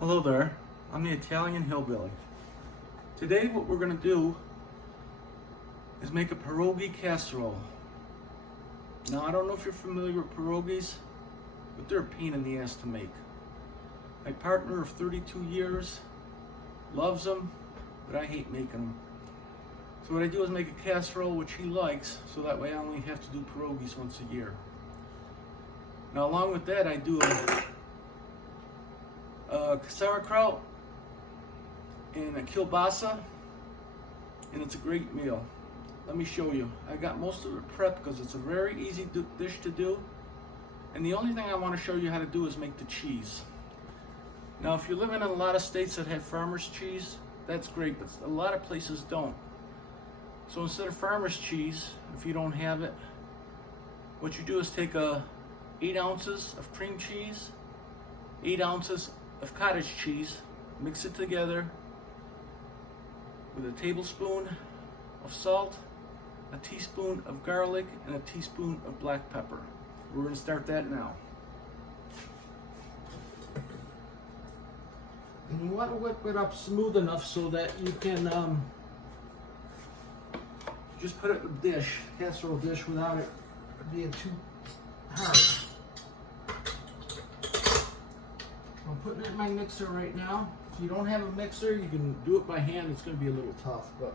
Hello there, I'm the Italian Hillbilly. Today what we're going to do is make a pierogi casserole. Now I don't know if you're familiar with pierogies, but they're a pain in the ass to make. My partner of 32 years loves them, but I hate making them. So what I do is make a casserole which he likes, so that way I only have to do pierogies once a year. Now along with that I do sauerkraut and a kielbasa, and it's a great meal. Let me show you. I got most of it prepped because it's a very easy dish to do, and the only thing I want to show you how to do is make the cheese. Now if you're living in a lot of states that have farmer's cheese, that's great, but a lot of places don't. So instead of farmer's cheese, if you don't have it, what you do is take 8 ounces of cream cheese, 8 ounces of cottage cheese, mix it together with a tablespoon of salt, a teaspoon of garlic, and a teaspoon of black pepper. We're going to start that now. And you want to whip it up smooth enough so that you can just put it in a dish, casserole dish, without it being too hard. I'm putting it in my mixer right now. If you don't have a mixer, you can do it by hand. It's going to be a little tough, but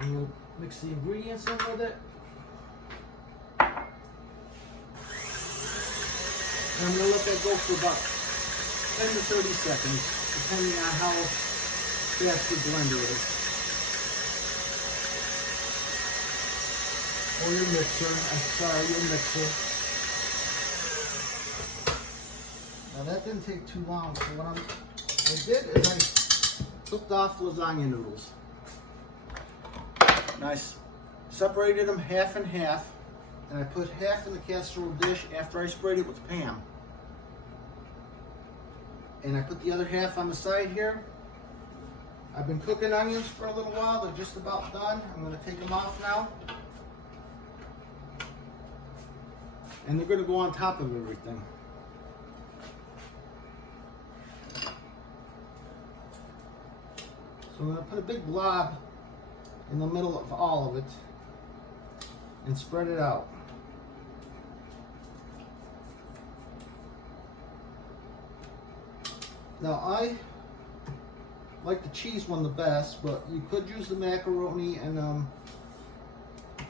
and you'll mix the ingredients in with it. And I'm going to let that go for about 10 to 30 seconds, depending on how fast your blender is. Or your mixer, your mixer. Now that didn't take too long, so what I did is I cooked off lasagna noodles. And I separated them half and half, and I put half in the casserole dish after I sprayed it with Pam. And I put the other half on the side here. I've been cooking onions for a little while, they're just about done. I'm going to take them off now. And they're going to go on top of everything. So I'm going to put a big blob in the middle of all of it and spread it out. Now I like the cheese one the best, but you could use the macaroni and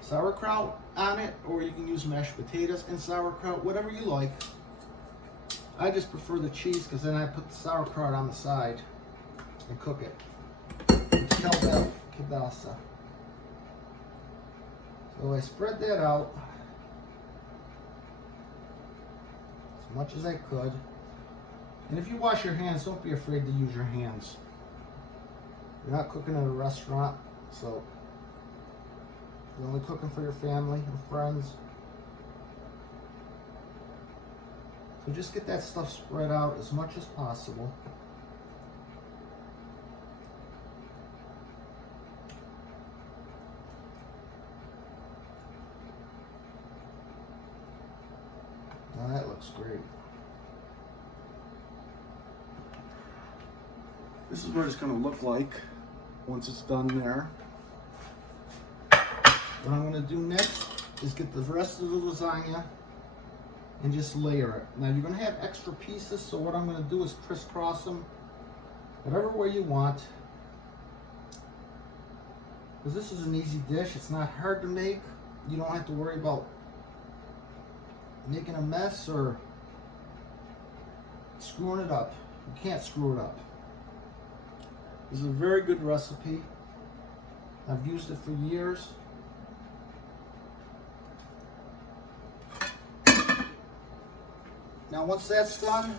sauerkraut on it, or you can use mashed potatoes and sauerkraut, whatever you like. I just prefer the cheese because then I put the sauerkraut on the side and cook it. It's kielbasa. So I spread that out as much as I could. And if you wash your hands, don't be afraid to use your hands. You're not cooking at a restaurant, so you're only cooking for your family and friends. So just get that stuff spread out as much as possible. Now that looks great. This is what it's going to look like once it's done there. What I'm going to do next is get the rest of the lasagna and just layer it. Now you're going to have extra pieces, so what I'm going to do is crisscross them whatever way you want. Because this is an easy dish, it's not hard to make. You don't have to worry about making a mess or screwing it up. You can't screw it up. This is a very good recipe. I've used it for years. Now once that's done,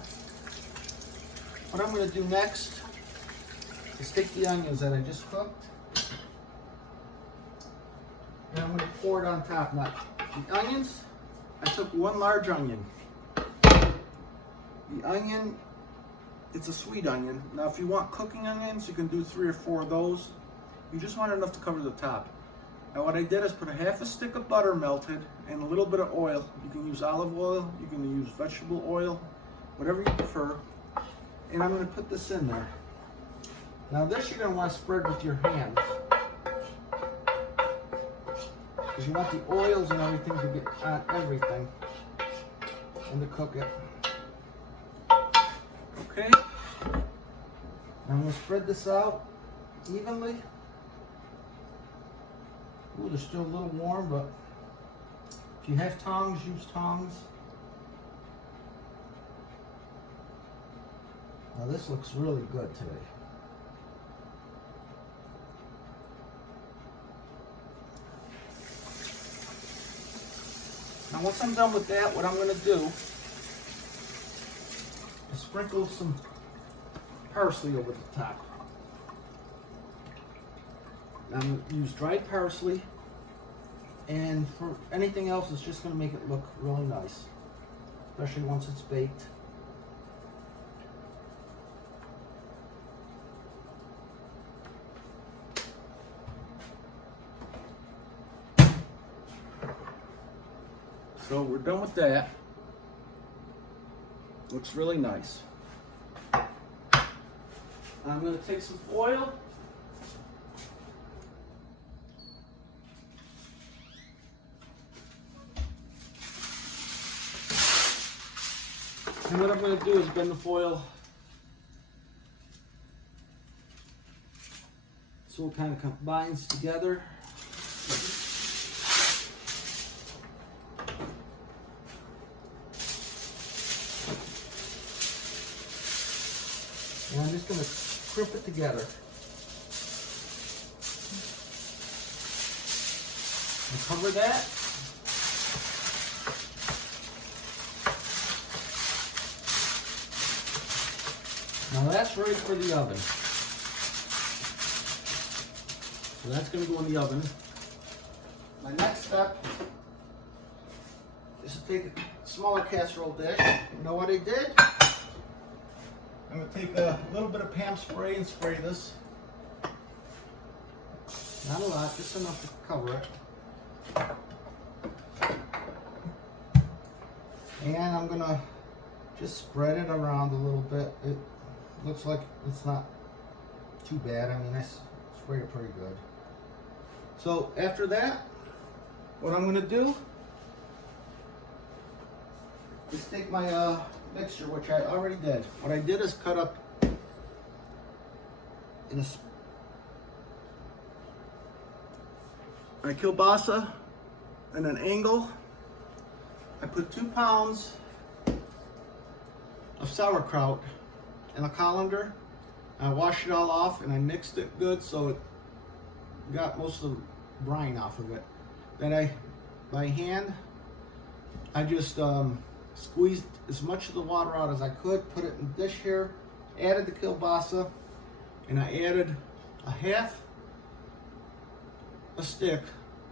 what I'm going to do next is take the onions that I just cooked and I'm going to pour it on top. Now the onions, I took 1 large onion. The onion, it's a sweet onion. Now if you want cooking onions, you can do 3 or 4 of those. You just want enough to cover the top. Now what I did is put a half a stick of butter melted and a little bit of oil. You can use olive oil, you can use vegetable oil, whatever you prefer. And I'm going to put this in there. Now this you're going to want to spread with your hands, because you want the oils and everything to get on everything and to cook it. Okay. I'm going to spread this out evenly. Ooh, they're still a little warm, but if you have tongs, use tongs. Now this looks really good today. Now once I'm done with that, what I'm going to do is sprinkle some parsley over the top. I'm going to use dried parsley, and for anything else, it's just going to make it look really nice, especially once it's baked. So we're done with that. Looks really nice. I'm going to take some foil. And what I'm going to do is bend the foil so it kind of combines together. And I'm just going to crimp it together. And cover that. Now that's ready for the oven. So that's going to go in the oven. My next step is to take a smaller casserole dish. You know what I did? I'm going to take a little bit of Pam spray and spray this. Not a lot, just enough to cover it. And I'm going to just spread it around a little bit. It looks like it's not too bad. I mean, I sprayed it pretty good. So after that, what I'm going to do is take my mixture, which I already did. What I did is cut up in my kielbasa in an angle. I put 2 pounds of sauerkraut in a colander. I washed it all off and I mixed it good so it got most of the brine off of it. Then by hand, I just squeezed as much of the water out as I could, put it in the dish here, added the kielbasa, and I added a half a stick,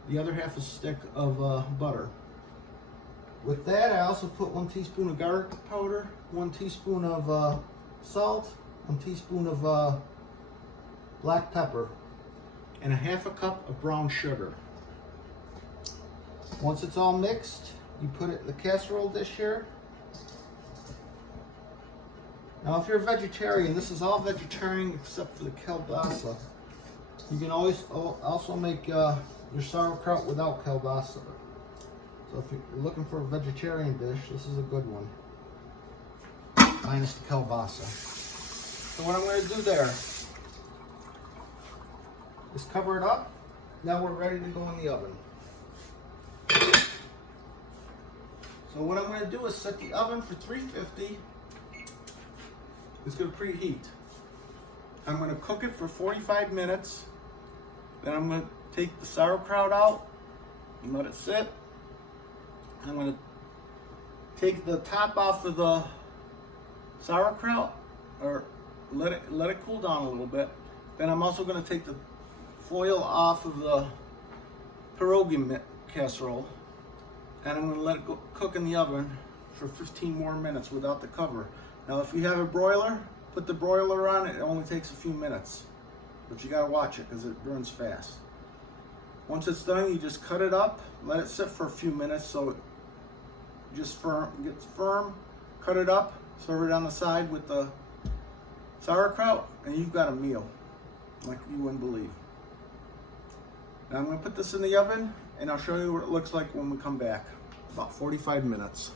the other half a stick of butter. With that, I also put 1 teaspoon of garlic powder, 1 teaspoon of salt, 1 teaspoon of black pepper, and a half a cup of brown sugar. Once it's all mixed, you put it in the casserole dish here. Now if you're a vegetarian, this is all vegetarian except for the kielbasa. You can always also make your sauerkraut without kielbasa. So if you're looking for a vegetarian dish, this is a good one. Minus the kielbasa. So what I'm going to do there is cover it up. Now we're ready to go in the oven. So what I'm going to do is set the oven for 350. It's going to preheat. I'm going to cook it for 45 minutes. Then I'm going to take the sauerkraut out and let it sit. I'm going to take the top off of the sauerkraut, or let it cool down a little bit. Then I'm also going to take the foil off of the pierogi casserole, and I'm going to let it cook in the oven for 15 more minutes without the cover. Now if you have a broiler, put the broiler on. It only takes a few minutes, but you got to watch it because it burns fast. Once it's done, you just cut it up, let it sit for a few minutes so it just gets firm. Cut it up, serve it on the side with the sauerkraut, and you've got a meal like you wouldn't believe. Now I'm going to put this in the oven, and I'll show you what it looks like when we come back. About 45 minutes.